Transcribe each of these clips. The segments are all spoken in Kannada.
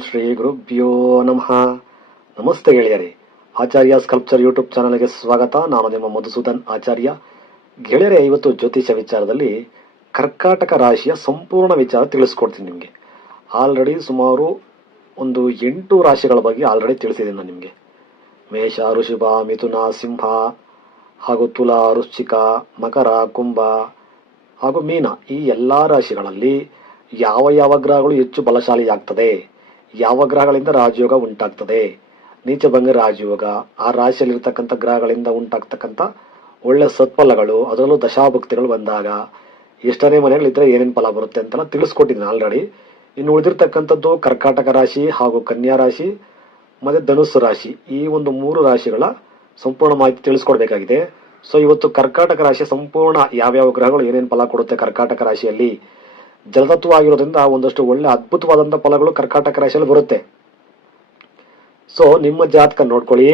ಶ್ರೀ ಗುರುಭ್ಯೋ ನಮಃ. ನಮಸ್ತೆ ಗೆಳೆಯರೇ. ಆಚಾರ್ಯ ಸ್ಕಲ್ಪ್ಚರ್ ಯೂಟ್ಯೂಬ್ ಚಾನಲ್ಗೆ ಸ್ವಾಗತ. ನಾನು ನಿಮ್ಮ ಮಧುಸೂದನ್ ಆಚಾರ್ಯ. ಗೆಳೆಯರೇ, ಇವತ್ತು ಜ್ಯೋತಿಷ್ಯ ವಿಚಾರದಲ್ಲಿ ಕರ್ಕಾಟಕ ರಾಶಿಯ ಸಂಪೂರ್ಣ ವಿಚಾರ ತಿಳಿಸ್ಕೊಡ್ತೀನಿ ನಿಮಗೆ. ಆಲ್ರೆಡಿ ಸುಮಾರು ಒಂದು ಎಂಟು ರಾಶಿಗಳ ಬಗ್ಗೆ ಆಲ್ರೆಡಿ ತಿಳಿಸಿದ್ದೀನಿ ನಾನು ನಿಮಗೆ. ಮೇಷ, ಋಷಭ, ಮಿಥುನ, ಸಿಂಹ ಹಾಗೂ ತುಲಾ, ವೃಶ್ಚಿಕ, ಮಕರ, ಕುಂಭ ಹಾಗೂ ಮೀನ ಈ ಎಲ್ಲ ರಾಶಿಗಳಲ್ಲಿ ಯಾವ ಯಾವ ಗ್ರಹಗಳು ಹೆಚ್ಚು ಬಲಶಾಲಿಯಾಗ್ತದೆ? ಯಾವ ಗ್ರಹಗಳಿಂದ ರಾಜಯೋಗ ಉಂಟಾಗ್ತದೆ? ನೀಚಭಂಗ ರಾಜಯೋಗ, ಆ ರಾಶಿಯಲ್ಲಿರ್ತಕ್ಕಂಥ ಗ್ರಹಗಳಿಂದ ಉಂಟಾಗ್ತಕ್ಕಂಥ ಒಳ್ಳೆ ಸತ್ಫಲಗಳು, ಅದರಲ್ಲೂ ದಶಾಭಕ್ತಿಗಳು ಬಂದಾಗ ಎಷ್ಟನೇ ಮನೆಗಳಿದ್ರೆ ಏನೇನು ಫಲ ಬರುತ್ತೆ ಅಂತ ತಿಳಿಸ್ಕೊಟ್ಟಿದ್ದೀನಿ ಆಲ್ರೆಡಿ ಇನ್ನು ಉಳಿದಿರ್ತಕ್ಕಂಥದ್ದು ಕರ್ಕಾಟಕ ರಾಶಿ ಹಾಗೂ ಕನ್ಯಾ ರಾಶಿ, ಮತ್ತೆ ಧನುಸ್ಸು ರಾಶಿ. ಈ ಒಂದು ಮೂರು ರಾಶಿಗಳ ಸಂಪೂರ್ಣ ಮಾಹಿತಿ ತಿಳಿಸ್ಕೊಡ್ಬೇಕಾಗಿದೆ. ಸೊ ಇವತ್ತು ಕರ್ಕಾಟಕ ರಾಶಿ ಸಂಪೂರ್ಣ ಯಾವ್ಯಾವ ಗ್ರಹಗಳು ಏನೇನು ಫಲ ಕೊಡುತ್ತೆ ಕರ್ಕಾಟಕ ರಾಶಿಯಲ್ಲಿ? ಜಲತತ್ವ ಆಗಿರೋದ್ರಿಂದ ಒಂದಷ್ಟು ಒಳ್ಳೆ ಅದ್ಭುತವಾದಂಥ ಫಲಗಳು ಕರ್ಕಾಟಕ ರಾಶಿಯಲ್ಲಿ ಬರುತ್ತೆ. ಸೊ ನಿಮ್ಮ ಜಾತಕ ನೋಡ್ಕೊಳ್ಳಿ.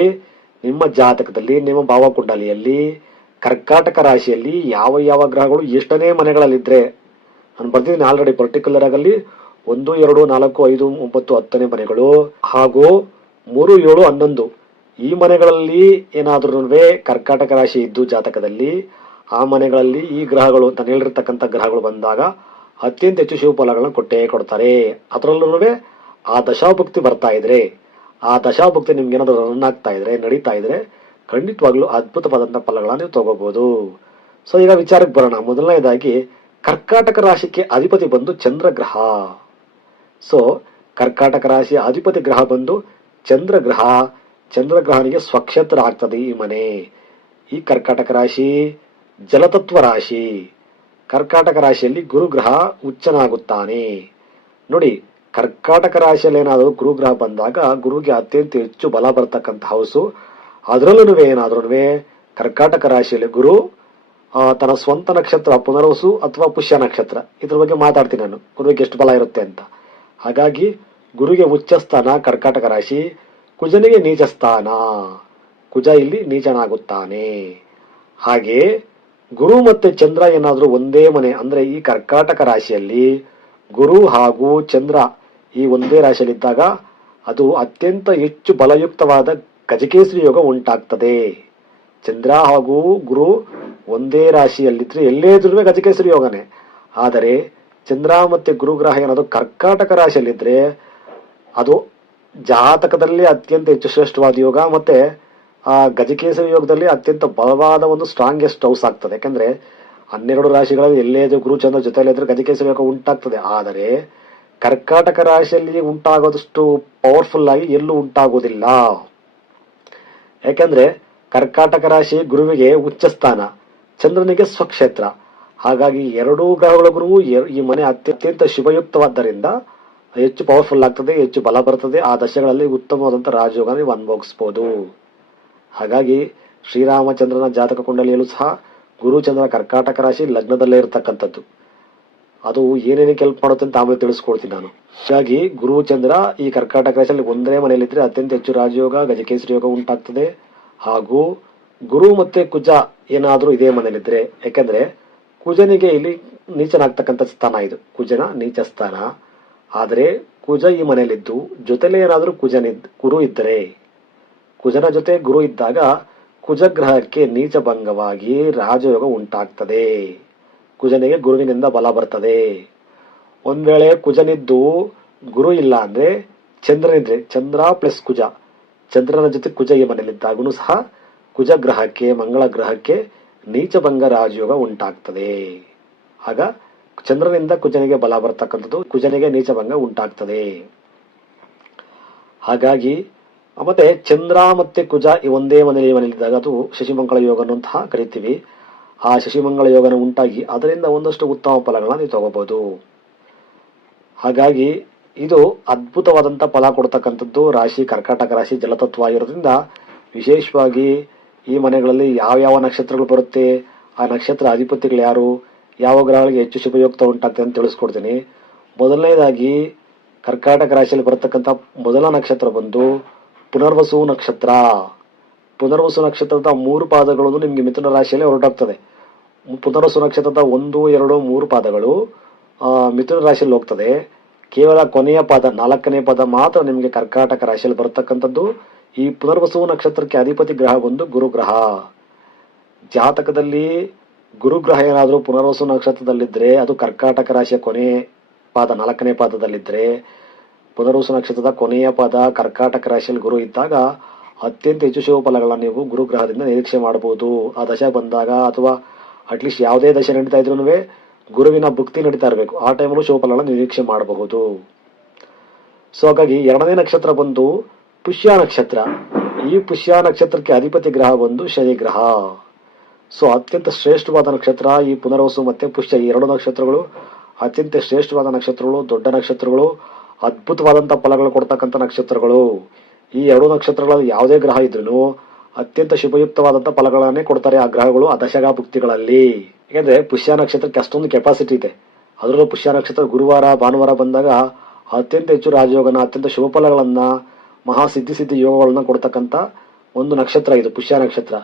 ನಿಮ್ಮ ಜಾತಕದಲ್ಲಿ, ನಿಮ್ಮ ಭಾವಕುಂಡಲಿಯಲ್ಲಿ, ಕರ್ಕಾಟಕ ರಾಶಿಯಲ್ಲಿ ಯಾವ ಯಾವ ಗ್ರಹಗಳು ಎಷ್ಟನೇ ಮನೆಗಳಲ್ಲಿದ್ದರೆ ನಾನು ಬರ್ತಿದ್ದೀನಿ ಆಲ್ರೆಡಿ ಪರ್ಟಿಕ್ಯುಲರ್ ಆಗಲ್ಲಿ, ಒಂದು, ಎರಡು, ನಾಲ್ಕು, ಐದು, ಒಂಬತ್ತು, ಹತ್ತನೇ ಮನೆಗಳು, ಹಾಗೂ ಮೂರು, ಏಳು, ಹನ್ನೊಂದು. ಈ ಮನೆಗಳಲ್ಲಿ ಏನಾದ್ರೂ ಕರ್ಕಾಟಕ ರಾಶಿ ಇದ್ದು ಜಾತಕದಲ್ಲಿ, ಆ ಮನೆಗಳಲ್ಲಿ ಈ ಗ್ರಹಗಳು, ನಾನು ಹೇಳಿರ್ತಕ್ಕಂಥ ಗ್ರಹಗಳು ಬಂದಾಗ ಅತ್ಯಂತ ಹೆಚ್ಚು ಶಿವ ಫಲಗಳನ್ನು ಕೊಟ್ಟೇ ಕೊಡ್ತಾರೆ. ಅದರಲ್ಲೂ ಆ ದಶಾಭಕ್ತಿ ಬರ್ತಾ ಇದ್ರೆ, ಆ ದಶಾಭಕ್ತಿ ನಿಮ್ಗೆ ಏನಾದ್ರು ರನ್ ಆಗ್ತಾ ಇದ್ರೆ, ನಡೀತಾ ಇದ್ರೆ, ಖಂಡಿತವಾಗ್ಲೂ ಅದ್ಭುತವಾದಂಥ ಫಲಗಳನ್ನ ನೀವು ತಗೋಬಹುದು ಸೊ ಈಗ ವಿಚಾರಕ್ಕೆ ಬರೋಣ. ಮೊದಲನೇದಾಗಿ, ಕರ್ಕಾಟಕ ರಾಶಿಗೆ ಅಧಿಪತಿ ಬಂದು ಚಂದ್ರಗ್ರಹ. ಸೊ ಕರ್ಕಾಟಕ ರಾಶಿಯ ಅಧಿಪತಿ ಗ್ರಹ ಬಂದು ಚಂದ್ರಗ್ರಹ. ಚಂದ್ರಗ್ರಹನಿಗೆ ಸ್ವಕ್ಷೇತ್ರ ಆಗ್ತದೆ ಈ ಮನೆ. ಈ ಕರ್ಕಾಟಕ ರಾಶಿ ಜಲತತ್ವ ರಾಶಿ. ಕರ್ಕಾಟಕ ರಾಶಿಯಲ್ಲಿ ಗುರುಗ್ರಹ ಉಚ್ಚನಾಗುತ್ತಾನೆ. ನೋಡಿ, ಕರ್ಕಾಟಕ ರಾಶಿಯಲ್ಲಿ ಏನಾದರೂ ಗುರುಗ್ರಹ ಬಂದಾಗ ಗುರುಗೆ ಅತ್ಯಂತ ಹೆಚ್ಚು ಬಲ ಬರ್ತಕ್ಕಂಥ ಹೌಸು. ಅದರಲ್ಲೂ ಏನಾದ್ರೂ ಕರ್ಕಾಟಕ ರಾಶಿಯಲ್ಲಿ ಗುರು ತನ್ನ ಸ್ವಂತ ನಕ್ಷತ್ರ ಪುನರ್ವಸು ಅಥವಾ ಪುಷ್ಯ ನಕ್ಷತ್ರ, ಇದ್ರ ಬಗ್ಗೆ ಮಾತಾಡ್ತೀನಿ ನಾನು. ಗುರುವಿಗೆ ಎಷ್ಟು ಬಲ ಇರುತ್ತೆ ಅಂತ. ಹಾಗಾಗಿ ಗುರುಗೆ ಉಚ್ಚ ಸ್ಥಾನ ಕರ್ಕಾಟಕ ರಾಶಿ, ಕುಜನಿಗೆ ನೀಚ ಸ್ಥಾನ ಕುಜ ಇಲ್ಲಿ ನೀಚನಾಗುತ್ತಾನೆ. ಹಾಗೆ ಗುರು ಮತ್ತೆ ಚಂದ್ರ ಏನಾದರೂ ಒಂದೇ ಮನೆ, ಅಂದ್ರೆ ಈ ಕರ್ಕಾಟಕ ರಾಶಿಯಲ್ಲಿ ಗುರು ಹಾಗೂ ಚಂದ್ರ ಈ ಒಂದೇ ರಾಶಿಯಲ್ಲಿದ್ದಾಗ ಅದು ಅತ್ಯಂತ ಹೆಚ್ಚು ಬಲಯುಕ್ತವಾದ ಗಜಕೇಸರಿ ಯೋಗ ಉಂಟಾಗ್ತದೆ. ಚಂದ್ರ ಹಾಗೂ ಗುರು ಒಂದೇ ರಾಶಿಯಲ್ಲಿದ್ರೆ ಎಲ್ಲೇ ಇದ್ರೂ ಗಜಕೇಸರಿ ಯೋಗನೇ. ಆದರೆ ಚಂದ್ರ ಮತ್ತೆ ಗುರುಗ್ರಹ ಏನಾದರೂ ಕರ್ಕಾಟಕ ರಾಶಿಯಲ್ಲಿದ್ರೆ ಅದು ಜಾತಕದಲ್ಲಿ ಅತ್ಯಂತ ಹೆಚ್ಚು ಶ್ರೇಷ್ಠವಾದ ಯೋಗ ಮತ್ತೆ ಆ ಗಜಕೇಸರಿ ಯೋಗದಲ್ಲಿ ಅತ್ಯಂತ ಬಲವಾದ ಒಂದು ಸ್ಟ್ರಾಂಗೆಸ್ಟ್ ಹೌಸ್ ಆಗ್ತದೆ. ಯಾಕಂದ್ರೆ ಹನ್ನೆರಡು ರಾಶಿಗಳಲ್ಲಿ ಎಲ್ಲೇ ಗುರು ಚಂದ್ರ ಜೊತೆಯಲ್ಲಿ ಇದ್ರೆ ಗಜಕೇಸರಿ ಯೋಗ ಉಂಟಾಗ್ತದೆ. ಆದರೆ ಕರ್ಕಾಟಕ ರಾಶಿಯಲ್ಲಿ ಉಂಟಾಗೋದಷ್ಟು ಪವರ್ಫುಲ್ ಆಗಿ ಎಲ್ಲೂ ಉಂಟಾಗೋದಿಲ್ಲ. ಯಾಕಂದ್ರೆ ಕರ್ಕಾಟಕ ರಾಶಿ ಗುರುವಿಗೆ ಉಚ್ಚ ಸ್ಥಾನ ಚಂದ್ರನಿಗೆ ಸ್ವಕ್ಷೇತ್ರ. ಹಾಗಾಗಿ ಎರಡೂ ಗ್ರಹಗಳ ಗುರುವು ಈ ಮನೆ ಅತ್ಯ- ಅತ್ಯಂತ ಶುಭಯುಕ್ತವಾದ್ದರಿಂದ ಹೆಚ್ಚು ಪವರ್ಫುಲ್ ಆಗ್ತದೆ, ಹೆಚ್ಚು ಬಲ ಬರ್ತದೆ. ಆ ದಶೆಗಳಲ್ಲಿ ಉತ್ತಮವಾದಂಥ ರಾಜಯೋಗ ನೀವು ಹಾಗಾಗಿ ಶ್ರೀರಾಮಚಂದ್ರನ ಜಾತಕ ಕುಂಡಲಿಯಲ್ಲೂ ಸಹ ಗುರುಚಂದ್ರ ಕರ್ಕಾಟಕ ರಾಶಿ ಲಗ್ನದಲ್ಲೇ ಇರತಕ್ಕಂಥದ್ದು. ಅದು ಏನೇನು ಹೆಲ್ಪ್ ಮಾಡುತ್ತೆ ಅಂತ ಆಮೇಲೆ ತಿಳಿಸ್ಕೊಡ್ತೀನಿ ನಾನು. ಹಾಗಾಗಿ ಗುರು ಚಂದ್ರ ಈ ಕರ್ಕಾಟಕ ರಾಶಿಯಲ್ಲಿ ಒಂದೇ ಮನೆಯಲ್ಲಿದ್ದರೆ ಅತ್ಯಂತ ಹೆಚ್ಚು ರಾಜಯೋಗ, ಗಜಕೇಸರಿ ಯೋಗ ಉಂಟಾಗ್ತದೆ. ಹಾಗೂ ಗುರು ಮತ್ತೆ ಕುಜ ಏನಾದರೂ ಇದೇ ಮನೆಯಲ್ಲಿದ್ದರೆ ಯಾಕೆಂದರೆ ಕುಜನಿಗೆ ಇಲ್ಲಿ ನೀಚನಾಗ್ತಕ್ಕಂಥ ಸ್ಥಾನ ಇದು. ಕುಜನ ನೀಚ ಸ್ಥಾನ. ಆದರೆ ಕುಜ ಈ ಮನೆಯಲ್ಲಿದ್ದು, ಜೊತೆಲೇ ಏನಾದರೂ ಕುಜನಿದ್, ಗುರು ಇದ್ದರೆ ಕುಜನ ಜೊತೆ ಗುರು ಇದ್ದಾಗ ಕುಜಗ್ರಹಕ್ಕೆ ನೀಚ ಭಂಗವಾಗಿ ರಾಜಯೋಗ ಉಂಟಾಗ್ತದೆ. ಕುಜನಿಗೆ ಗುರುವಿನಿಂದ ಬಲ ಬರ್ತದೆ. ಒಂದ್ ವೇಳೆ ಕುಜನಿದ್ದು ಗುರು ಇಲ್ಲ ಅಂದ್ರೆ ಚಂದ್ರನಿದ್ರೆ ಚಂದ್ರ ಪ್ಲಸ್ ಕುಜ. ಚಂದ್ರನ ಜೊತೆ ಕುಜ ಈ ಮನೆಯಲ್ಲಿದ್ದಾಗೂ ಸಹ ಕುಜ ಗ್ರಹಕ್ಕೆ ಮಂಗಳ ಗ್ರಹಕ್ಕೆ ನೀಚಭಂಗ ರಾಜಯೋಗ ಉಂಟಾಗ್ತದೆ. ಆಗ ಚಂದ್ರನಿಂದ ಕುಜನಿಗೆ ಬಲ ಬರ್ತಕ್ಕಂಥದ್ದು ಕುಜನಿಗೆ ನೀಚಭಂಗ ಉಂಟಾಗ್ತದೆ. ಹಾಗಾಗಿ ಮತ್ತೆ ಚಂದ್ರ ಮತ್ತೆ ಕುಜ ಈ ಒಂದೇ ಮನೆಯಲ್ಲಿ ಮನೆಯಲ್ಲಿದ್ದಾಗ ಅದು ಶಶಿಮಂಗಳ ಯೋಗ ಅನ್ನುವಂತಹ ಕರಿತೀವಿ. ಆ ಶಶಿಮಂಗಳ ಯೋಗನ ಉಂಟಾಗಿ ಅದರಿಂದ ಒಂದಷ್ಟು ಉತ್ತಮ ಫಲಗಳನ್ನ ನೀವು ತಗೋಬಹುದು ಹಾಗಾಗಿ ಇದು ಅದ್ಭುತವಾದಂಥ ಫಲ ಕೊಡ್ತಕ್ಕಂಥದ್ದು ರಾಶಿ, ಕರ್ಕಾಟಕ ರಾಶಿ, ಜಲತತ್ವ ಆಗಿರೋದ್ರಿಂದ ವಿಶೇಷವಾಗಿ ಈ ಮನೆಗಳಲ್ಲಿ ಯಾವ ಯಾವ ನಕ್ಷತ್ರಗಳು ಬರುತ್ತೆ, ಆ ನಕ್ಷತ್ರ ಅಧಿಪತಿಗಳು ಯಾರು, ಯಾವ ಗ್ರಹಗಳಿಗೆ ಹೆಚ್ಚು ಶುಭಯುಕ್ತ ಉಂಟಾಗ್ತದೆ ಅಂತ ತಿಳಿಸ್ಕೊಡ್ತೀನಿ. ಮೊದಲನೇದಾಗಿ ಕರ್ಕಾಟಕ ರಾಶಿಯಲ್ಲಿ ಬರತಕ್ಕಂಥ ಮೊದಲ ನಕ್ಷತ್ರ ಬಂದು ಪುನರ್ವಸು ನಕ್ಷತ್ರ. ಪುನರ್ವಸು ನಕ್ಷತ್ರದ ಮೂರು ಪಾದಗಳು ನಿಮಗೆ ಮಿಥುನ ರಾಶಿಯಲ್ಲಿ ಹೊರಟಾಗ್ತದೆ. ಪುನರ್ವಸು ನಕ್ಷತ್ರದ ಒಂದು, ಎರಡು, ಮೂರು ಪಾದಗಳು ಮಿಥುನ ರಾಶಿಯಲ್ಲಿ ಹೋಗ್ತದೆ. ಕೇವಲ ಕೊನೆಯ ಪದ, ನಾಲ್ಕನೇ ಪದ ಮಾತ್ರ ನಿಮಗೆ ಕರ್ಕಾಟಕ ರಾಶಿಯಲ್ಲಿ ಬರತಕ್ಕಂಥದ್ದು. ಈ ಪುನರ್ವಸು ನಕ್ಷತ್ರಕ್ಕೆ ಅಧಿಪತಿ ಗ್ರಹ ಒಂದು ಗುರುಗ್ರಹ. ಜಾತಕದಲ್ಲಿ ಗುರುಗ್ರಹ ಏನಾದರೂ ಪುನರ್ವಸು ನಕ್ಷತ್ರದಲ್ಲಿದ್ದರೆ ಅದು ಕರ್ಕಾಟಕ ರಾಶಿಯ ಕೊನೆ ಪಾದ, ನಾಲ್ಕನೇ ಪಾದದಲ್ಲಿದ್ದರೆ ಪುನರ್ವಸು ನಕ್ಷತ್ರದ ಕೊನೆಯ ಪದ ಕರ್ಕಾಟಕ ರಾಶಿಯಲ್ಲಿ ಗುರು ಇದ್ದಾಗ ಅತ್ಯಂತ ಹೆಚ್ಚು ಶುಭ ಫಲಗಳನ್ನು ನೀವು ಗುರುಗ್ರಹದಿಂದ ನಿರೀಕ್ಷೆ ಮಾಡಬಹುದು. ಆ ದಶ ಬಂದಾಗ ಅಥವಾ ಅಟ್ಲೀಸ್ಟ್ ಯಾವುದೇ ದಶೆ ನಡೀತಾ ಇದ್ರೂ ಗುರುವಿನ ಭುಕ್ತಿ ನಡೀತಾ ಇರಬೇಕು. ಆ ಟೈಮಲ್ಲೂ ಶುಭ ಫಲಗಳನ್ನು ನಿರೀಕ್ಷೆ ಮಾಡಬಹುದು. ಸೊ ಹಾಗಾಗಿ ಎರಡನೇ ನಕ್ಷತ್ರ ಬಂದು ಪುಷ್ಯ ನಕ್ಷತ್ರ. ಈ ಪುಷ್ಯ ನಕ್ಷತ್ರಕ್ಕೆ ಅಧಿಪತಿ ಗ್ರಹ ಬಂದು ಶನಿ ಗ್ರಹ. ಸೊ ಅತ್ಯಂತ ಶ್ರೇಷ್ಠವಾದ ನಕ್ಷತ್ರ. ಈ ಪುನರ್ವಸು ಮತ್ತೆ ಪುಷ್ಯ ಈ ಎರಡು ನಕ್ಷತ್ರಗಳು ಅತ್ಯಂತ ಶ್ರೇಷ್ಠವಾದ ನಕ್ಷತ್ರಗಳು, ದೊಡ್ಡ ನಕ್ಷತ್ರಗಳು. ಅದ್ಭುತವಾದಂಥ ಫಲಗಳು ಕೊಡ್ತಕ್ಕಂಥ ನಕ್ಷತ್ರಗಳು. ಈ ಎರಡು ನಕ್ಷತ್ರಗಳಲ್ಲಿ ಯಾವುದೇ ಗ್ರಹ ಇದ್ರೂ ಅತ್ಯಂತ ಶುಭಯುಕ್ತವಾದಂಥ ಫಲಗಳನ್ನೇ ಕೊಡ್ತಾರೆ ಆ ಗ್ರಹಗಳು ಆ ದಶಗ ಭುಕ್ತಿಗಳಲ್ಲಿ. ಯಾಕಂದ್ರೆ ಪುಷ್ಯ ನಕ್ಷತ್ರಕ್ಕೆ ಅಷ್ಟೊಂದು ಕೆಪಾಸಿಟಿ ಇದೆ. ಅದರಲ್ಲೂ ಪುಷ್ಯ ನಕ್ಷತ್ರ ಗುರುವಾರ, ಭಾನುವಾರ ಬಂದಾಗ ಅತ್ಯಂತ ಹೆಚ್ಚು ರಾಜಯೋಗನ, ಅತ್ಯಂತ ಶುಭ ಫಲಗಳನ್ನ, ಮಹಾ ಸಿದ್ಧಿ ಸಿದ್ಧಿ ಯೋಗಗಳನ್ನ ಕೊಡ್ತಕ್ಕಂಥ ಒಂದು ನಕ್ಷತ್ರ ಇದು, ಪುಷ್ಯ ನಕ್ಷತ್ರ.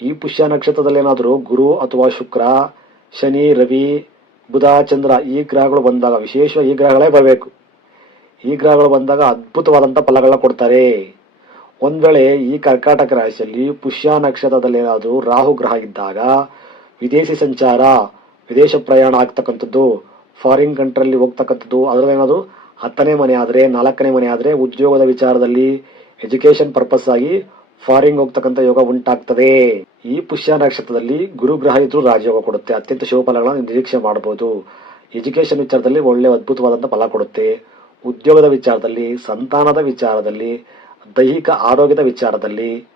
ಈ ಪುಷ್ಯ ನಕ್ಷತ್ರದಲ್ಲಿ ಏನಾದರೂ ಗುರು ಅಥವಾ ಶುಕ್ರ, ಶನಿ, ರವಿ, ಬುಧ, ಚಂದ್ರ ಈ ಗ್ರಹಗಳು ಬಂದಾಗ ವಿಶೇಷ ಈ ಗ್ರಹಗಳೇ ಬರಬೇಕು. ಈ ಗ್ರಹಗಳು ಬಂದಾಗ ಅದ್ಭುತವಾದಂಥ ಫಲಗಳನ್ನ ಕೊಡ್ತಾರೆ. ಒಂದ್ ವೇಳೆ ಈ ಕರ್ಕಾಟಕ ರಾಶಿಯಲ್ಲಿ ಪುಷ್ಯ ನಕ್ಷತ್ರದಲ್ಲಿ ಏನಾದರೂ ರಾಹು ಗ್ರಹ ಇದ್ದಾಗ, ವಿದೇಶಿ ಸಂಚಾರ, ವಿದೇಶ ಪ್ರಯಾಣ ಆಗ್ತಕ್ಕಂಥದ್ದು ಫಾರಿನ್ ಕಂಟ್ರಿಯಲ್ಲಿ ಹೋಗ್ತಕ್ಕಂಥದ್ದು ಅದರಲ್ಲಿ ಏನಾದರೂ ಹತ್ತನೇ ಮನೆ ಆದರೆ, ನಾಲ್ಕನೇ ಮನೆ ಆದರೆ ಉದ್ಯೋಗದ ವಿಚಾರದಲ್ಲಿ ಎಜುಕೇಶನ್ ಪರ್ಪಸ್ ಆಗಿ ಫಾರಿನ್ ಹೋಗ್ತಕ್ಕಂಥ ಯೋಗ ಉಂಟಾಗ್ತದೆ. ಈ ಪುಷ್ಯ ನಕ್ಷತ್ರದಲ್ಲಿ ಗುರು ಗ್ರಹ ಇದ್ರೂ ರಾಜಯೋಗ ಕೊಡುತ್ತೆ. ಅತ್ಯಂತ ಶುಭ ಫಲಗಳನ್ನು ನಿರೀಕ್ಷೆ ಮಾಡಬಹುದು ಎಜುಕೇಶನ್ ವಿಚಾರದಲ್ಲಿ ಒಳ್ಳೆ ಅದ್ಭುತವಾದಂಥ ಫಲ ಕೊಡುತ್ತೆ. ಉದ್ಯೋಗದ ವಿಚಾರದಲ್ಲಿ, ಸಂತಾನದ ವಿಚಾರದಲ್ಲಿ, ದೈಹಿಕ ಆರೋಗ್ಯದ ವಿಚಾರದಲ್ಲಿ,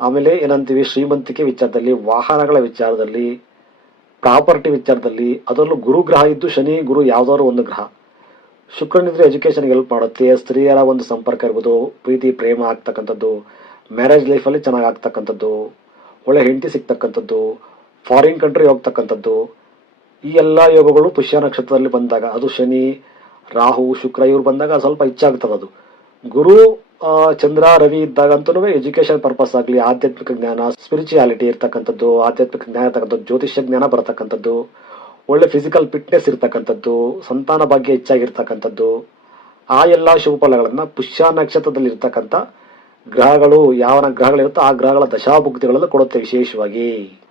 ಆಮೇಲೆ ಏನಂತೀವಿ, ಶ್ರೀಮಂತಿಕೆ ವಿಚಾರದಲ್ಲಿ, ವಾಹನಗಳ ವಿಚಾರದಲ್ಲಿ, ಪ್ರಾಪರ್ಟಿ ವಿಚಾರದಲ್ಲಿ, ಅದರಲ್ಲೂ ಗುರು ಗ್ರಹ ಇದ್ದು ಶನಿ, ಗುರು ಯಾವುದಾದ್ರು ಒಂದು ಗ್ರಹ. ಶುಕ್ರನಿದ್ರೆ ಎಜುಕೇಶನ್ಗೆ ಹೆಲ್ಪ್ ಮಾಡುತ್ತೆ, ಸ್ತ್ರೀಯರ ಒಂದು ಸಂಪರ್ಕ ಇರ್ಬೋದು, ಪ್ರೀತಿ, ಪ್ರೇಮ ಆಗ್ತಕ್ಕಂಥದ್ದು, ಮ್ಯಾರೇಜ್ ಲೈಫಲ್ಲಿ ಚೆನ್ನಾಗಿ ಆಗ್ತಕ್ಕಂಥದ್ದು, ಒಳ್ಳೆ ಹೆಂಡತಿ ಸಿಗ್ತಕ್ಕಂಥದ್ದು, ಫಾರಿನ್ ಕಂಟ್ರಿ ಹೋಗ್ತಕ್ಕಂಥದ್ದು, ಈ ಎಲ್ಲ ಯೋಗಗಳು ಪುಷ್ಯ ನಕ್ಷತ್ರದಲ್ಲಿ ಬಂದಾಗ, ಅದು ಶನಿ ರಾಹು, ಶುಕ್ರ ಇವ್ರು ಬಂದಾಗ ಸ್ವಲ್ಪ ಹೆಚ್ಚಾಗ್ತದೆ ಅದು. ಗುರು ಚಂದ್ರ, ರವಿ ಇದ್ದಾಗಂತೂ ಎಜುಕೇಶನ್ ಪರ್ಪಸ್ ಆಗಲಿ, ಆಧ್ಯಾತ್ಮಿಕ ಜ್ಞಾನ ಸ್ಪಿರಿಚುಯಾಲಿಟಿ ಇರ್ತಕ್ಕಂಥದ್ದು, ಆಧ್ಯಾತ್ಮಿಕ ಜ್ಞಾನ ಇರ್ತಕ್ಕಂಥದ್ದು, ಜ್ಯೋತಿಷ್ಯ ಜ್ಞಾನ ಬರತಕ್ಕಂಥದ್ದು, ಒಳ್ಳೆ ಫಿಸಿಕಲ್ ಫಿಟ್ನೆಸ್ ಇರ್ತಕ್ಕಂಥದ್ದು, ಸಂತಾನ ಭಾಗ್ಯ ಹೆಚ್ಚಾಗಿರ್ತಕ್ಕಂಥದ್ದು, ಆ ಎಲ್ಲ ಶುಭ ಫಲಗಳನ್ನ ಪುಷ್ಯ ನಕ್ಷತ್ರದಲ್ಲಿ ಇರ್ತಕ್ಕಂಥ ಗ್ರಹಗಳು ಯಾವ ಗ್ರಹಗಳಿರುತ್ತೋ ಆ ಗ್ರಹಗಳ ದಶಾಭುಕ್ತಿಗಳನ್ನು ಕೊಡುತ್ತೆ ವಿಶೇಷವಾಗಿ.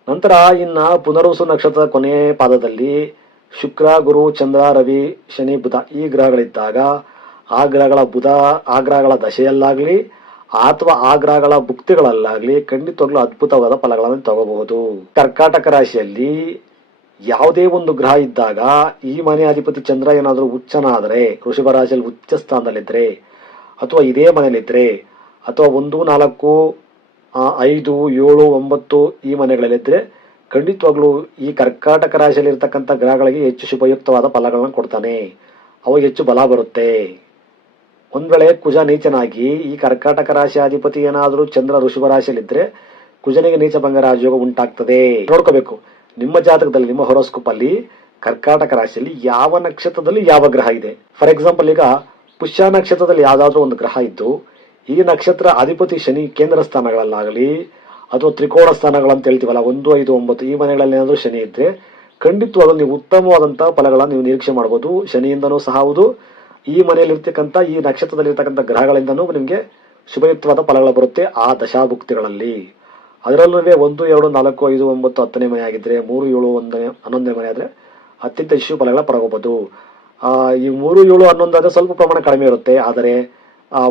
ನಂತರ ಇನ್ನ ಪುನರ್ವಸು ನಕ್ಷತ್ರದ ಕೊನೆ ಪಾದದಲ್ಲಿ ಶುಕ್ರ, ಗುರು, ಚಂದ್ರ, ರವಿ, ಶನಿ, ಬುಧ ಈ ಗ್ರಹಗಳಿದ್ದಾಗ ಆ ಗ್ರಹಗಳ ಬುಧ, ಆ ಗ್ರಹಗಳ ದಶೆಯಲ್ಲಾಗ್ಲಿ ಅಥವಾ ಆ ಗ್ರಹಗಳ ಭುಕ್ತಿಗಳಲ್ಲಾಗ್ಲಿ ಖಂಡಿತವಾಗ್ಲೂ ಅದ್ಭುತವಾದ ಫಲಗಳನ್ನು ತಗೋಬಹುದು. ಕರ್ಕಾಟಕ ರಾಶಿಯಲ್ಲಿ ಯಾವುದೇ ಒಂದು ಗ್ರಹ ಇದ್ದಾಗ ಈ ಮನೆ ಅಧಿಪತಿ ಚಂದ್ರ ಏನಾದರೂ ಉಚ್ಚನಾದರೆ ವೃಷಭ ರಾಶಿಯಲ್ಲಿ ಉಚ್ಚ ಸ್ಥಾನದಲ್ಲಿದ್ರೆ, ಅಥವಾ ಇದೇ ಮನೆಯಲ್ಲಿದ್ರೆ, ಅಥವಾ ಒಂದು, ನಾಲ್ಕು ಐದು, ಏಳು, ಒಂಬತ್ತು ಈ ಮನೆಗಳಲ್ಲಿದ್ರೆ ಖಂಡಿತವಾಗ್ಲೂ ಈ ಕರ್ಕಾಟಕ ರಾಶಿಯಲ್ಲಿ ಇರ್ತಕ್ಕಂಥ ಗ್ರಹಗಳಿಗೆ ಹೆಚ್ಚು ಶುಭಯುಕ್ತವಾದ ಫಲಗಳನ್ನು ಕೊಡ್ತಾನೆ. ಅವಾಗ ಹೆಚ್ಚು ಬಲ ಬರುತ್ತೆ. ಒಂದು ವೇಳೆ ಕುಜ ನೀಚನಾಗಿ ಈ ಕರ್ಕಾಟಕ ರಾಶಿ ಅಧಿಪತಿ ಏನಾದರೂ ಚಂದ್ರ ಋಷಭ ರಾಶಿಯಲ್ಲಿದ್ರೆ ಕುಜನಿಗೆ ನೀಚ ಭಂಗ ರಾಜಯೋಗ ಉಂಟಾಗ್ತದೆ. ನೋಡ್ಕೋಬೇಕು. ನಿಮ್ಮ ಜಾತಕದಲ್ಲಿ, ನಿಮ್ಮ ಹೊರೋಸ್ಕೋಪ್ ಅಲ್ಲಿ ಕರ್ಕಾಟಕ ರಾಶಿಯಲ್ಲಿ ಯಾವ ನಕ್ಷತ್ರದಲ್ಲಿ ಯಾವ ಗ್ರಹ ಇದೆ? ಫಾರ್ ಎಕ್ಸಾಂಪಲ್ ಈಗ ಪುಷ್ಯ ನಕ್ಷತ್ರದಲ್ಲಿ ಯಾವುದಾದ್ರೂ ಒಂದು ಗ್ರಹ ಇದ್ದು, ಈ ನಕ್ಷತ್ರ ಅಧಿಪತಿ ಶನಿ ಕೇಂದ್ರ ಸ್ಥಾನಗಳಲ್ಲಾಗಲಿ ಅಥವಾ ತ್ರಿಕೋಣ ಸ್ಥಾನಗಳು ಅಂತ ಹೇಳ್ತೀವಲ್ಲ, ಒಂದು, ಐದು, ಒಂಬತ್ತು, ಈ ಮನೆಗಳಲ್ಲಿ ಏನಾದರೂ ಶನಿ ಇದ್ರೆ ಖಂಡಿತವಾಗ್ಲೂ ನೀವು ಉತ್ತಮವಾದಂತಹ ಫಲಗಳನ್ನು ನೀವು ನಿರೀಕ್ಷೆ ಮಾಡಬಹುದು ಶನಿಯಿಂದನೂ ಸಹ ಹೌದು. ಈ ಮನೆಯಲ್ಲಿ ಇರ್ತಕ್ಕಂಥ ಈ ನಕ್ಷತ್ರದಲ್ಲಿ ಇರ್ತಕ್ಕಂಥ ಗ್ರಹಗಳಿಂದನೂ ನಿಮಗೆ ಶುಭಯುಕ್ತವಾದ ಫಲಗಳು ಬರುತ್ತೆ ಆ ದಶಾಭುಕ್ತಿಗಳಲ್ಲಿ. ಅದರಲ್ಲೂ ಒಂದು, ಎರಡು, ನಾಲ್ಕು, ಐದು, ಒಂಬತ್ತು, ಹತ್ತನೇ ಮನೆ ಆಗಿದ್ರೆ, ಮೂರು, ಏಳು, ಒಂದನೇ, ಹನ್ನೊಂದನೇ ಮನೆ ಆದರೆ ಅತ್ಯಂತ ಶುಭ ಫಲಗಳ ಪರಗೋಬಹುದು ಆ, ಈ ಮೂರು, ಏಳು ಹನ್ನೊಂದಾದ್ರೆ ಸ್ವಲ್ಪ ಪ್ರಮಾಣ ಕಡಿಮೆ ಇರುತ್ತೆ. ಆದರೆ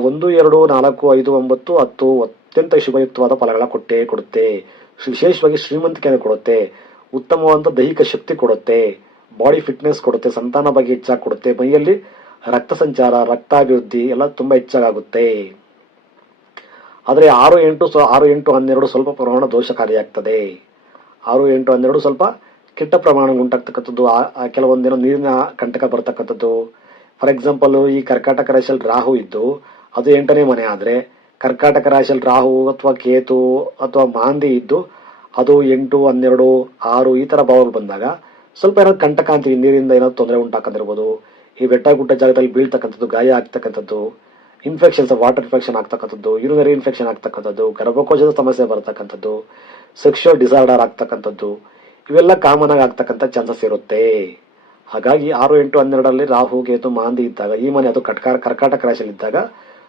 ಒಂದು, ಎರಡು, ನಾಲ್ಕು, ಐದು, ಒಂಬತ್ತು, ಹತ್ತು ಅತ್ಯಂತ ಶುಭಯುಕ್ತವಾದ ಫಲಗಳ ಕೊಟ್ಟೇ ಕೊಡುತ್ತೆ. ವಿಶೇಷವಾಗಿ ಶ್ರೀಮಂತಿಕೆಯನ್ನು ಕೊಡುತ್ತೆ. ಉತ್ತಮವಾದ ದೈಹಿಕ ಶಕ್ತಿ ಕೊಡುತ್ತೆ. ಬಾಡಿ ಫಿಟ್ನೆಸ್ ಕೊಡುತ್ತೆ. ಸಂತಾನ ಬಗ್ಗೆ ಹೆಚ್ಚಾಗಿ ಕೊಡುತ್ತೆ. ಮೈಯಲ್ಲಿ ರಕ್ತ ಸಂಚಾರ, ರಕ್ತಾಭಿವೃದ್ಧಿ ಎಲ್ಲ ತುಂಬಾ ಹೆಚ್ಚಾಗುತ್ತೆ. ಆದರೆ ಆರು ಎಂಟು ಆರು ಎಂಟು ಹನ್ನೆರಡು ಸ್ವಲ್ಪ ಪ್ರಮಾಣ ದೋಷಕಾರಿಯಾಗ್ತದೆ. ಆರು ಎಂಟು ಹನ್ನೆರಡು ಸ್ವಲ್ಪ ಕೆಟ್ಟ ಪ್ರಮಾಣ ಉಂಟಾಗ್ತಕ್ಕಂಥದ್ದು. ಆ ಕೆಲವೊಂದಿನ ನೀರಿನ ಕಂಟಕ ಬರ್ತಕ್ಕಂಥದ್ದು. ಫಾರ್ ಎಕ್ಸಾಂಪಲ್ ಈ ಕರ್ಕಾಟಕ ರಾಶಿಯಲ್ಲಿ ರಾಹು ಇದ್ದು, ಅದು ಎಂಟನೇ ಮನೆ ಆದ್ರೆ ಕರ್ಕಾಟಕ ರಾಶಿಯಲ್ಲಿ ರಾಹು ಅಥವಾ ಕೇತು ಅಥವಾ ಮಾಂದಿ ಇದ್ದು, ಅದು ಎಂಟು, ಹನ್ನೆರಡು, ಆರು ಈ ಥರ ಭಾವಗಳು ಬಂದಾಗ ಸ್ವಲ್ಪ ಏನಾದ್ರು ಕಂಟಕಾಂತಿ, ನೀರಿಂದ ಏನಾದ್ರು ತೊಂದರೆ ಉಂಟಾಕಂದಿರ್ಬೋದು ಈ ಬೆಟ್ಟ ಗುಡ್ಡ ಜಾಗದಲ್ಲಿ ಬೀಳ್ತಕ್ಕಂಥದ್ದು, ಗಾಯ ಆಗ್ತಕ್ಕಂಥದ್ದು ಇನ್ಫೆಕ್ಷನ್ಸ್ ವಾಟರ್ ಇನ್ಫೆಕ್ಷನ್ ಆಗ್ತಕ್ಕಂಥದ್ದು ಯೂರಿನರಿ ಇನ್ಫೆಕ್ಷನ್ ಆಗ್ತಕ್ಕಂಥದ್ದು, ಗರ್ಭಕೋಶದ ಸಮಸ್ಯೆ ಬರ್ತಕ್ಕಂಥದ್ದು ಸೆಕ್ಷುವಲ್ ಡಿಸಾರ್ಡರ್ ಆಗ್ತಕ್ಕಂಥದ್ದು, ಇವೆಲ್ಲ ಕಾಮನ್ ಆಗಿ ಆಗ್ತಕ್ಕಂಥ ಚಾನ್ಸಸ್ ಇರುತ್ತೆ. ಹಾಗಾಗಿ ಆರು, ಎಂಟು, ಹನ್ನೆರಡರಲ್ಲಿ ರಾಹು, ಕೇತು, ಮಾಂದಿ ಇದ್ದಾಗ, ಈ ಮನೆ ಅದು ಕಟ್ಕಾರ ಕರ್ಕಾಟಕ ರಾಶಿಯಲ್ಲಿ ಇದ್ದಾಗ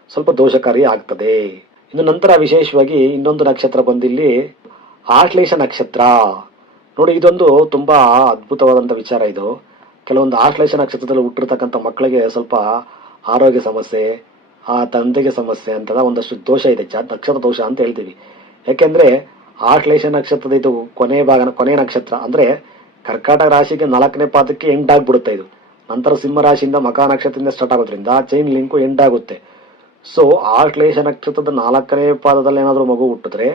ಸ್ವಲ್ಪ ದೋಷಕಾರಿ ಆಗ್ತದೆ. ಇನ್ನು ನಂತರ ವಿಶೇಷವಾಗಿ ಇನ್ನೊಂದು ನಕ್ಷತ್ರ ಬಂದಿಲ್ಲಿ ಆಶ್ಲೇಷ ನಕ್ಷತ್ರ. ನೋಡಿ, ಇದೊಂದು ತುಂಬಾ ಅದ್ಭುತವಾದಂತ ವಿಚಾರ ಇದು. ಕೆಲವೊಂದು ಆಶ್ಲೇಷ ನಕ್ಷತ್ರದಲ್ಲಿ ಹುಟ್ಟಿರ್ತಕ್ಕಂಥ ಮಕ್ಕಳಿಗೆ ಸ್ವಲ್ಪ ಆರೋಗ್ಯ ಸಮಸ್ಯೆ, ಆ ತಂದೆಗೆ ಸಮಸ್ಯೆ ಅಂತ ಒಂದಷ್ಟು ದೋಷ ಇದೆ. ಜಾ- ನಕ್ಷತ್ರ ದೋಷ ಅಂತ ಹೇಳ್ತೀವಿ. ಯಾಕೆಂದ್ರೆ ಆಶ್ಲೇಷ ನಕ್ಷತ್ರದ ಇದು ಕೊನೆ ಭಾಗ ಕೊನೆ ನಕ್ಷತ್ರ ಅಂದ್ರೆ ಕರ್ಕಾಟಕ ರಾಶಿಗೆ ನಾಲ್ಕನೇ ಪಾದಕ್ಕೆ ಎಂಡ್ ಆಗಿಬಿಡುತ್ತೆ ಇದು. ನಂತರ ಸಿಂಹ ರಾಶಿಯಿಂದ ಮಕಾ ನಕ್ಷತ್ರದಿಂದ ಸ್ಟಾರ್ಟ್ ಆಗೋದ್ರಿಂದ ಚೈನ್ ಲಿಂಕು ಎಂಡ್ ಆಗುತ್ತೆ. ಸೊ ಆಶ್ಲೇಷ ನಕ್ಷತ್ರದ ನಾಲ್ಕನೇ ಪಾದದಲ್ಲಿ ಏನಾದರೂ ಮಗು ಹುಟ್ಟಿದ್ರೆ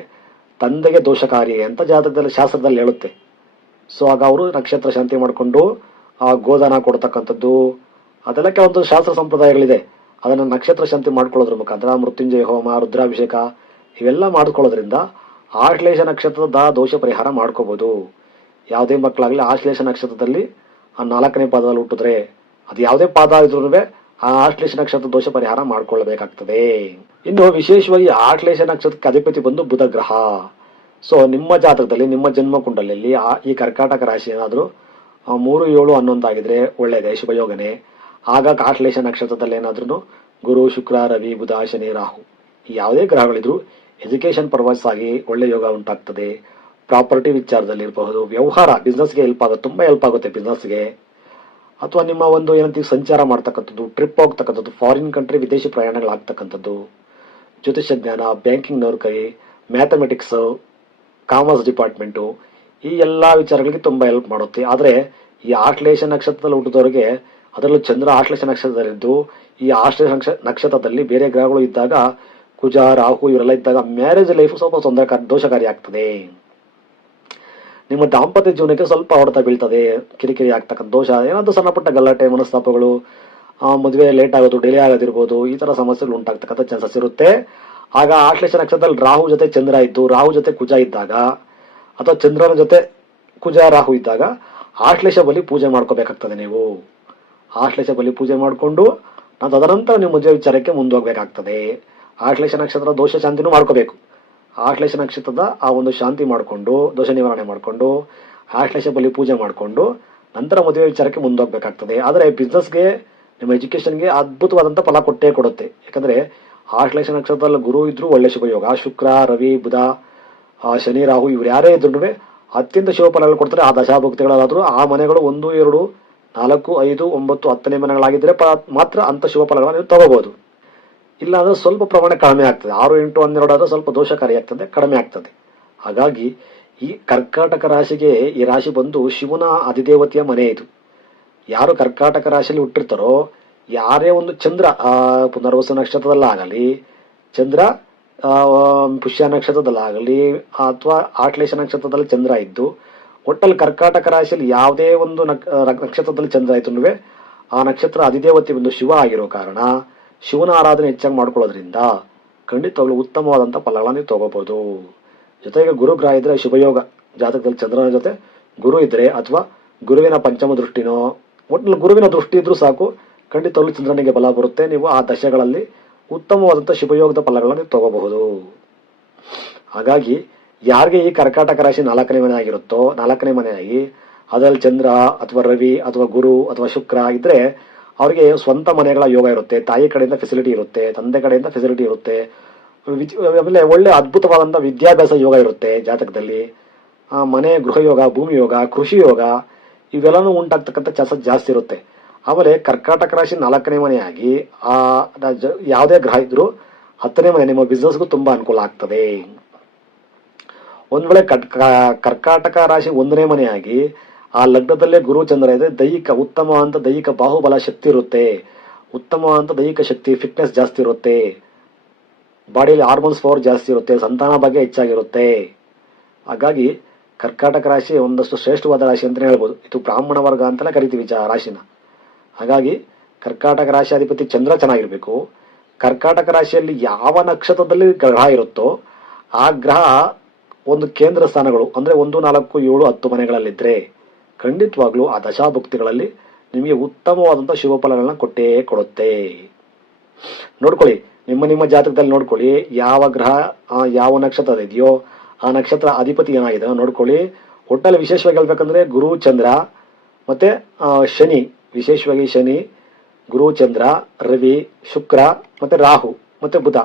ತಂದೆಗೆ ದೋಷಕಾರಿ ಅಂತ ಜಾತಕದಲ್ಲಿ, ಶಾಸ್ತ್ರದಲ್ಲಿ ಹೇಳುತ್ತೆ. ಸೊ ಆಗ ಅವರು ನಕ್ಷತ್ರ ಶಾಂತಿ ಮಾಡಿಕೊಂಡು ಆ ಗೋದಾನ ಕೊಡ್ತಕ್ಕಂಥದ್ದು, ಅದೆಲ್ಲ ಕೆಲವೊಂದು ಶಾಸ್ತ್ರ ಸಂಪ್ರದಾಯಗಳಿದೆ. ಅದನ್ನು ನಕ್ಷತ್ರ ಶಾಂತಿ ಮಾಡ್ಕೊಳ್ಳೋದ್ರ ಮುಖಾಂತರ ಮೃತ್ಯುಂಜಯ ಹೋಮ, ರುದ್ರಾಭಿಷೇಕ ಇವೆಲ್ಲ ಮಾಡ್ಕೊಳ್ಳೋದ್ರಿಂದ ಆಶ್ಲೇಷ ನಕ್ಷತ್ರದ ದೋಷ ಪರಿಹಾರ ಮಾಡ್ಕೋಬಹುದು ಯಾವುದೇ ಮಕ್ಕಳಾಗಲಿ ಆಶ್ಲೇಷ ನಕ್ಷತ್ರದಲ್ಲಿ ಆ ನಾಲ್ಕನೇ ಪಾದದಲ್ಲಿ ಹುಟ್ಟಿದ್ರೆ, ಅದು ಯಾವುದೇ ಪಾದ ಇದ್ರೂ ಆ ಆಶ್ಲೇಷ ನಕ್ಷತ್ರ ದೋಷ ಪರಿಹಾರ ಮಾಡಿಕೊಳ್ಳಬೇಕಾಗ್ತದೆ. ಇನ್ನು ವಿಶೇಷವಾಗಿ ಆಶ್ಲೇಷ ನಕ್ಷತ್ರಕ್ಕೆ ಅಧಿಪತಿ ಬಂದು ಬುಧ ಗ್ರಹ. ಸೊ ನಿಮ್ಮ ಜಾತಕದಲ್ಲಿ, ನಿಮ್ಮ ಜನ್ಮ ಕುಂಡಲಿಯಲ್ಲಿ ಆ, ಈ ಕರ್ಕಾಟಕ ರಾಶಿ ಏನಾದರೂ ಮೂರು, ಏಳು, ಹನ್ನೊಂದಾಗಿದ್ರೆ ಒಳ್ಳೆಯದೇ, ಶುಭಯೋಗನೆ. ಆಗ ಕಾಶ್ಲೇಷ ನಕ್ಷತ್ರದಲ್ಲಿ ಏನಾದ್ರೂ ಗುರು, ಶುಕ್ರ, ರವಿ, ಬುಧ, ಶನಿ, ರಾಹು ಯಾವುದೇ ಗ್ರಹಗಳಿದ್ರು ಎಜುಕೇಶನ್ ಪರ್ವಸ್ ಆಗಿ ಒಳ್ಳೆ ಯೋಗ ಉಂಟಾಗ್ತದೆ. ಪ್ರಾಪರ್ಟಿ ವಿಚಾರದಲ್ಲಿ ಇರಬಹುದು ವ್ಯವಹಾರ ಬಿಸ್ನೆಸ್ಗೆ ಹೆಲ್ಪ್ ಆಗುತ್ತೆ ತುಂಬಾ ಹೆಲ್ಪ್ ಆಗುತ್ತೆ ಬಿಸ್ನೆಸ್ಗೆ ಅಥವಾ ನಿಮ್ಮ ಒಂದು ಏನಂತೀವಿ ಸಂಚಾರ ಮಾಡ್ತಕ್ಕಂಥದ್ದು ಟ್ರಿಪ್ ಹೋಗ್ತಕ್ಕಂಥದ್ದು ಫಾರಿನ್ ಕಂಟ್ರಿ ವಿದೇಶಿ ಪ್ರಯಾಣಗಳಾಗ್ತಕ್ಕಂಥದ್ದು, ಜ್ಯೋತಿಷ್ಯ ಜ್ಞಾನ ಬ್ಯಾಂಕಿಂಗ್ನವ್ರ ಕೈ ಮ್ಯಾಥಮೆಟಿಕ್ಸು ಕಾಮರ್ಸ್ ಡಿಪಾರ್ಟ್ಮೆಂಟು ಈ ಎಲ್ಲಾ ವಿಚಾರಗಳಿಗೆ ತುಂಬಾ ಹೆಲ್ಪ್ ಮಾಡುತ್ತೆ. ಆದರೆ ಈ ಆಶ್ಲೇಷ ನಕ್ಷತ್ರದಲ್ಲಿ ಹುಟ್ಟಿದವರಿಗೆ ಅದರಲ್ಲೂ ಚಂದ್ರ ಆಶ್ಲೇಷ ನಕ್ಷತ್ರದಲ್ಲಿದ್ದು, ಈ ಆಶ್ಲೇಷ ನಕ್ಷ- ನಕ್ಷತ್ರದಲ್ಲಿ ಬೇರೆ ಗ್ರಹಗಳು ಇದ್ದಾಗ ಕುಜ, ರಾಹು ಇವರೆಲ್ಲ ಇದ್ದಾಗ ಮ್ಯಾರೇಜ್ ಲೈಫ್ ಸ್ವಲ್ಪ ತೊಂದರೆ ದೋಷಕಾರಿ ಆಗ್ತದೆ. ನಿಮ್ಮ ದಾಂಪತ್ಯ ಜೀವನಕ್ಕೆ ಸ್ವಲ್ಪ ಹೊಡೆತ ಬೀಳ್ತದೆ, ಕಿರಿಕಿರಿ ಆಗ್ತಕ್ಕಂಥ ದೋಷ, ಏನಾದರೂ ಸಣ್ಣ ಪುಟ್ಟ ಗಲಾಟೆ, ಮನಸ್ತಾಪಗಳು ಮದುವೆ ಲೇಟ್ ಆಗೋದು ಡಿಲೇ ಆಗೋದಿರ್ಬೋದು, ಈ ತರ ಸಮಸ್ಯೆಗಳು ಉಂಟಾಗ್ತಕ್ಕಂಥ ಚಾನ್ಸಸ್ ಇರುತ್ತೆ. ಆಗ ಆಶ್ಲೇಷ ನಕ್ಷತ್ರದಲ್ಲಿ ರಾಹು ಜೊತೆ ಚಂದ್ರ ಇದ್ದು, ರಾಹು ಜೊತೆ ಕುಜ ಇದ್ದಾಗ, ಅಥವಾ ಚಂದ್ರನ ಜೊತೆ ಕುಜ, ರಾಹು ಇದ್ದಾಗ, ಆಶ್ಲೇಷ ಬಲಿ ಪೂಜೆ ಮಾಡ್ಕೋಬೇಕಾಗ್ತದೆ ನೀವು. ಆಶ್ಲೇಷ ಬಲಿ ಪೂಜೆ ಮಾಡಿಕೊಂಡು ನಾವು ತದನಂತರ ನಿಮ್ಮ ಮದುವೆ ವಿಚಾರಕ್ಕೆ ಮುಂದೋಗ್ಬೇಕಾಗ್ತದೆ ಆಶ್ಲೇಷ ನಕ್ಷತ್ರ ದೋಷ ಶಾಂತಿನೂ ಮಾಡ್ಕೋಬೇಕು. ಆಶ್ಲೇಷ ನಕ್ಷತ್ರದ ಆ ಒಂದು ಶಾಂತಿ ಮಾಡಿಕೊಂಡು, ದೋಷ ನಿವಾರಣೆ ಮಾಡಿಕೊಂಡು, ಆಶ್ಲೇಷ ಬಲಿ ಪೂಜೆ ಮಾಡಿಕೊಂಡು, ನಂತರ ಮದುವೆ ವಿಚಾರಕ್ಕೆ ಮುಂದೋಗಬೇಕಾಗ್ತದೆ. ಆದರೆ ಬಿಸ್ನೆಸ್ಗೆ ನಿಮ್ಮ ಎಜುಕೇಷನ್ಗೆ ಅದ್ಭುತವಾದಂಥ ಫಲ ಕೊಟ್ಟೇ ಕೊಡುತ್ತೆ. ಯಾಕಂದ್ರೆ ಆಶ್ಲೇಷ ನಕ್ಷತ್ರದಲ್ಲಿ ಗುರು ಇದ್ದರೂ ಒಳ್ಳೆ ಶುಭಯೋಗ ಶುಕ್ರ, ರವಿ, ಬುಧ ಶನಿ, ರಾಹು ಇವ್ರು ಯಾರೇ ಇದ್ರು ಅತ್ಯಂತ ಶಿವ ಫಲಗಳು ಕೊಡ್ತಾರೆ. ಆ ದಶಾಭಕ್ತಿಗಳಾದ್ರೂ ಆ ಮನೆಗಳು ಒಂದು, ಎರಡು, ನಾಲ್ಕು, ಐದು, ಒಂಬತ್ತು, ಹತ್ತನೇ ಮನೆಗಳಾಗಿದ್ರೆ ಪ- ಮಾತ್ರ ಅಂತ ಶಿವ ಫಲಗಳನ್ನು ನೀವು ತಗೋಬಹುದು ಇಲ್ಲ ಅಂದ್ರೆ ಸ್ವಲ್ಪ ಪ್ರಮಾಣ ಕಡಿಮೆ ಆಗ್ತದೆ. ಆರು ಎಂಟು ಹನ್ನೆರಡು ಆದರೆ ಸ್ವಲ್ಪ ದೋಷಕಾರಿ ಆಗ್ತದೆ, ಕಡಿಮೆ ಆಗ್ತದೆ. ಹಾಗಾಗಿ ಈ ಕರ್ಕಾಟಕ ರಾಶಿಗೆ ಈ ರಾಶಿ ಬಂದು ಶಿವನ ಅಧಿದೇವತೆಯ ಮನೆ ಇದು. ಯಾರು ಕರ್ಕಾಟಕ ರಾಶಿಯಲ್ಲಿ ಹುಟ್ಟಿರ್ತಾರೋ, ಯಾರೇ ಒಂದು ಚಂದ್ರ ಪುನರ್ವಸ ನಕ್ಷತ್ರದಲ್ಲಾಗಲಿ, ಚಂದ್ರ ಪುಷ್ಯ ನಕ್ಷತ್ರದಲ್ಲಾಗಲಿ, ಅಥವಾ ಆಟ್ಲೇಶ ನಕ್ಷತ್ರದಲ್ಲಿ ಚಂದ್ರ ಇದ್ದು, ಒಟ್ಟಲ್ಲಿ ಕರ್ಕಾಟಕ ರಾಶಿಯಲ್ಲಿ ಯಾವುದೇ ಒಂದು ನಕ್ಷತ್ರದಲ್ಲಿ ಚಂದ್ರ ಆಯ್ತು ಆ ನಕ್ಷತ್ರ ಅಧಿದೇವತೆ ಒಂದು ಶಿವ ಆಗಿರೋ ಕಾರಣ ಶಿವನ ಆರಾಧನೆ ಹೆಚ್ಚಾಗಿ ಮಾಡ್ಕೊಳ್ಳೋದ್ರಿಂದ ಖಂಡಿತವಾಗ್ಲೂ ಉತ್ತಮವಾದಂತ ಫಲಗಳನ್ನು ತಗೋಬಹುದು ಜೊತೆಗೆ ಗುರು ಗ್ರಹ ಇದ್ರೆ ಶುಭಯೋಗ. ಜಾತಕದಲ್ಲಿ ಚಂದ್ರನ ಜೊತೆ ಗುರು ಇದ್ರೆ ಅಥವಾ ಗುರುವಿನ ಪಂಚಮ ದೃಷ್ಟಿನೋ ಒಟ್ಟಿನಲ್ಲಿ ಗುರುವಿನ ದೃಷ್ಟಿ ಇದ್ರೂ ಸಾಕು, ಖಂಡಿತವಾಗ್ಲೂ ಚಂದ್ರನಿಗೆ ಬಲ ಬರುತ್ತೆ. ನೀವು ಆ ದಶೆಗಳಲ್ಲಿ ಉತ್ತಮವಾದಂತ ಶುಭಯೋಗದ ಫಲಗಳನ್ನು ತಗೋಬಹುದು. ಹಾಗಾಗಿ ಯಾರಿಗೆ ಈ ಕರ್ಕಾಟಕ ರಾಶಿ ನಾಲ್ಕನೇ ಮನೆ ಆಗಿರುತ್ತೋ, ನಾಲ್ಕನೇ ಮನೆಯಾಗಿ, ಅದರಲ್ಲಿ ಚಂದ್ರ ಅಥವಾ ರವಿ ಅಥವಾ ಗುರು ಅಥವಾ ಶುಕ್ರ ಇದ್ರೆ ಅವರಿಗೆ ಸ್ವಂತ ಮನೆಗಳ ಯೋಗ ಇರುತ್ತೆ, ತಾಯಿ ಕಡೆಯಿಂದ ಫೆಸಿಲಿಟಿ ಇರುತ್ತೆ, ತಂದೆ ಕಡೆಯಿಂದ ಫೆಸಿಲಿಟಿ ಇರುತ್ತೆ. ಆಮೇಲೆ ಒಳ್ಳೆ ಅದ್ಭುತವಾದಂಥ ವಿದ್ಯಾಭ್ಯಾಸ ಯೋಗ ಇರುತ್ತೆ ಜಾತಕದಲ್ಲಿ. ಮನೆ, ಗೃಹ ಯೋಗ, ಭೂಮಿ ಯೋಗ, ಕೃಷಿ ಯೋಗ, ಇವೆಲ್ಲನೂ ಉಂಟಾಗ್ತಕ್ಕಂಥ ಚಾನ್ಸಸ್ ಜಾಸ್ತಿ ಇರುತ್ತೆ. ಆಮೇಲೆ ಕರ್ಕಾಟಕ ರಾಶಿ ನಾಲ್ಕನೇ ಮನೆಯಾಗಿ, ಆ ಯಾವುದೇ ಗ್ರಹ ಇದ್ದರೂ ಹತ್ತನೇ ಮನೆ ನಿಮ್ಮ ಬಿಸ್ನೆಸ್ಗೂ ತುಂಬಾ ಅನುಕೂಲ ಆಗ್ತದೆ. ಒಂದು ವೇಳೆ ಕಟ್- ಕರ್ಕಾಟಕ ರಾಶಿ ಒಂದನೇ ಮನೆಯಾಗಿ ಆ ಲಗ್ನದಲ್ಲೇ ಗುರು ಚಂದ್ರ ಇದೆ. ದೈಹಿಕ ಉತ್ತಮ ಅಂತ ದೈಹಿಕ ಬಾಹುಬಲ ಶಕ್ತಿ ಇರುತ್ತೆ. ಉತ್ತಮ ಅಂತ ದೈಹಿಕ ಶಕ್ತಿ ಫಿಟ್ನೆಸ್ ಜಾಸ್ತಿ ಇರುತ್ತೆ. ಬಾಡಿಯಲ್ಲಿ ಹಾರ್ಮೋನ್ಸ್ ಪವರ್ ಜಾಸ್ತಿ ಇರುತ್ತೆ. ಸಂತಾನ ಬಗ್ಗೆ ಹೆಚ್ಚಾಗಿರುತ್ತೆ. ಹಾಗಾಗಿ ಕರ್ಕಾಟಕ ರಾಶಿ ಒಂದಷ್ಟು ಶ್ರೇಷ್ಠವಾದ ರಾಶಿ ಅಂತಲೇ ಹೇಳ್ಬೋದು. ಇದು ಬ್ರಾಹ್ಮಣ ವರ್ಗ ಅಂತಲೇ ಕರಿತೀವಿ ಚ ರಾಶಿನ. ಹಾಗಾಗಿ ಕರ್ಕಾಟಕ ರಾಶಿ ಅಧಿಪತಿ ಚಂದ್ರ ಚೆನ್ನಾಗಿರಬೇಕು. ಕರ್ಕಾಟಕ ರಾಶಿಯಲ್ಲಿ ಯಾವ ನಕ್ಷತ್ರದಲ್ಲಿ ಗ್ರಹ ಇರುತ್ತೋ ಆ ಗ್ರಹ ಒಂದು ಕೇಂದ್ರ ಸ್ಥಾನಗಳು. ಅಂದ್ರೆ ಒಂದು, ನಾಲ್ಕು, ಏಳು, ಹತ್ತು ಮನೆಗಳಲ್ಲಿದ್ರೆ ಖಂಡಿತವಾಗ್ಲೂ ಆ ದಶಾಭುಕ್ತಿಗಳಲ್ಲಿ ನಿಮಗೆ ಉತ್ತಮವಾದಂಥ ಶುಭ ಫಲಗಳನ್ನ ಕೊಟ್ಟೇ ಕೊಡುತ್ತೆ. ನೋಡ್ಕೊಳ್ಳಿ, ನಿಮ್ಮ ನಿಮ್ಮ ಜಾತಕದಲ್ಲಿ ನೋಡ್ಕೊಳ್ಳಿ, ಯಾವ ಗ್ರಹ ಯಾವ ನಕ್ಷತ್ರ ಇದೆಯೋ, ಆ ನಕ್ಷತ್ರ ಅಧಿಪತಿ ಏನಾಗಿದೆ ನೋಡ್ಕೊಳ್ಳಿ. ಒಟ್ಟಲ್ಲಿ ವಿಶೇಷವಾಗಿ ಹೇಳ್ಬೇಕಂದ್ರೆ ಗುರು, ಚಂದ್ರ, ಮತ್ತು ಶನಿ, ವಿಶೇಷವಾಗಿ ಶನಿ, ಗುರು, ಚಂದ್ರ, ರವಿ, ಶುಕ್ರ, ಮತ್ತು ರಾಹು, ಮತ್ತು ಬುಧ.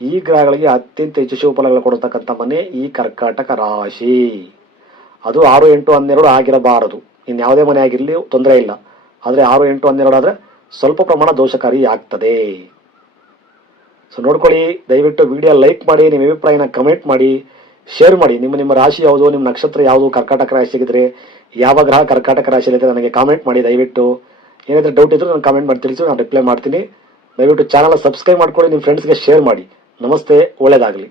ಈ ಗ್ರಹಗಳಿಗೆ ಅತ್ಯಂತ ಹೆಚ್ಚು ಶುಭ ಫಲಗಳು ಕೊಡತಕ್ಕಂಥ ಮನೆ ಈ ಕರ್ಕಾಟಕ ರಾಶಿ. ಅದು ಆರು ಎಂಟು ಹನ್ನೆರಡು ಆಗಿರಬಾರದು. ಇನ್ನು ಯಾವುದೇ ಮನೆ ಆಗಿರಲಿ ತೊಂದರೆ ಇಲ್ಲ. ಆದರೆ ಆರು ಎಂಟು ಹನ್ನೆರಡು ಆದರೆ ಸ್ವಲ್ಪ ಪ್ರಮಾಣ ದೋಷಕಾರಿ ಆಗ್ತದೆ. ಸೊ ನೋಡ್ಕೊಳ್ಳಿ, ದಯವಿಟ್ಟು ವಿಡಿಯೋ ಲೈಕ್ ಮಾಡಿ, ನಿಮ್ಮ ಅಭಿಪ್ರಾಯನ ಕಮೆಂಟ್ ಮಾಡಿ ಶೇರ್ ಮಾಡಿ. ನಿಮ್ಮ ನಿಮ್ಮ ರಾಶಿ ಯಾವುದು, ನಿಮ್ಮ ನಕ್ಷತ್ರ ಯಾವುದು, ಕರ್ಕಾಟಕ ರಾಶಿಯಾಗಿದ್ರೆ, ಯಾವ ಗ್ರಹ ಕರ್ಕಾಟಕ ರಾಶಿಯಲ್ಲಿದ್ದರೆ ನನಗೆ ಕಾಮೆಂಟ್ ಮಾಡಿ ದಯವಿಟ್ಟು. ಏನಾದರೂ ಡೌಟ್ ಇದ್ದರೂ ನಾನು ಕಾಮೆಂಟ್ ಮಾಡಿ, ತಿಳಿಸಿ ನಾನು ರಿಪ್ಲೈ ಮಾಡ್ತೀನಿ. ದಯವಿಟ್ಟು ಚಾನಲ್ ಸಬ್ಸ್ಕ್ರೈಬ್ ಮಾಡ್ಕೊಳ್ಳಿ, ನಿಮ್ಮ ಫ್ರೆಂಡ್ಸ್ಗೆ ಶೇರ್ ಮಾಡಿ. ನಮಸ್ತೆ ಒಳ್ಳೆಯದಾಗಲಿ